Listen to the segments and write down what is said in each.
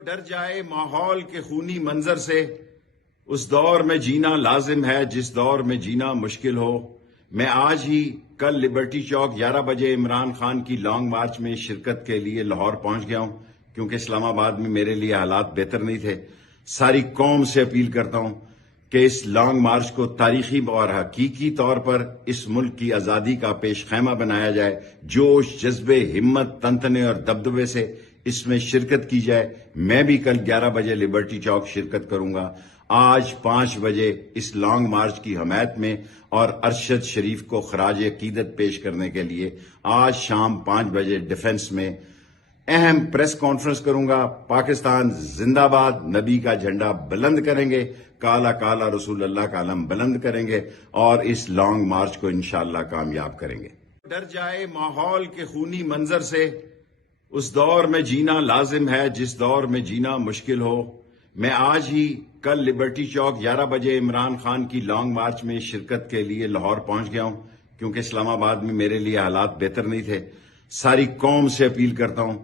ڈر جائے ماحول کے خونی منظر سے، اس دور میں جینا لازم ہے جس دور میں جینا مشکل ہو۔ میں آج ہی کل لبرٹی چوک 11 بجے عمران خان کی لانگ مارچ میں شرکت کے لیے لاہور پہنچ گیا ہوں، کیونکہ اسلام آباد میں میرے لیے حالات بہتر نہیں تھے۔ ساری قوم سے اپیل کرتا ہوں کہ اس لانگ مارچ کو تاریخی اور حقیقی طور پر اس ملک کی آزادی کا پیش خیمہ بنایا جائے۔ جوش، جذبے، ہمت، تنتنے اور دبدبے سے اس میں شرکت کی جائے۔ میں بھی کل 11 بجے لبرٹی چوک شرکت کروں گا۔ آج 5 بجے اس لانگ مارچ کی حمایت میں اور ارشد شریف کو خراج عقیدت پیش کرنے کے لیے آج شام 5 بجے ڈیفنس میں اہم پریس کانفرنس کروں گا۔ پاکستان زندہ باد، نبی کا جھنڈا بلند کریں گے، کالا کالا رسول اللہ کا علم بلند کریں گے اور اس لانگ مارچ کو انشاءاللہ کامیاب کریں گے۔ ڈر جائے ماحول کے خونی منظر سے، اس دور میں جینا لازم ہے جس دور میں جینا مشکل ہو۔ میں آج ہی کل لبرٹی چوک 11 بجے عمران خان کی لانگ مارچ میں شرکت کے لیے لاہور پہنچ گیا ہوں، کیونکہ اسلام آباد میں میرے لیے حالات بہتر نہیں تھے۔ ساری قوم سے اپیل کرتا ہوں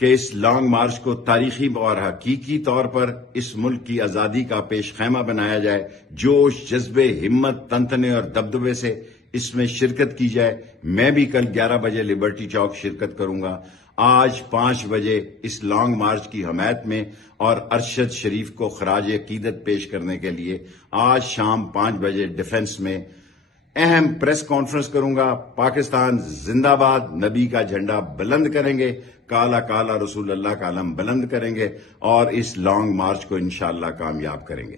کہ اس لانگ مارچ کو تاریخی اور حقیقی طور پر اس ملک کی آزادی کا پیش خیمہ بنایا جائے۔ جوش، جذبے، ہمت، تنتنے اور دبدبے سے اس میں شرکت کی جائے۔ میں بھی کل 11 بجے لبرٹی چوک شرکت کروں گا۔ آج 5 بجے اس لانگ مارچ کی حمایت میں اور ارشد شریف کو خراج عقیدت پیش کرنے کے لیے آج شام 5 بجے ڈیفنس میں اہم پریس کانفرنس کروں گا۔ پاکستان زندہ باد، نبی کا جھنڈا بلند کریں گے، کالا کالا رسول اللہ کا علم بلند کریں گے اور اس لانگ مارچ کو انشاءاللہ کامیاب کریں گے۔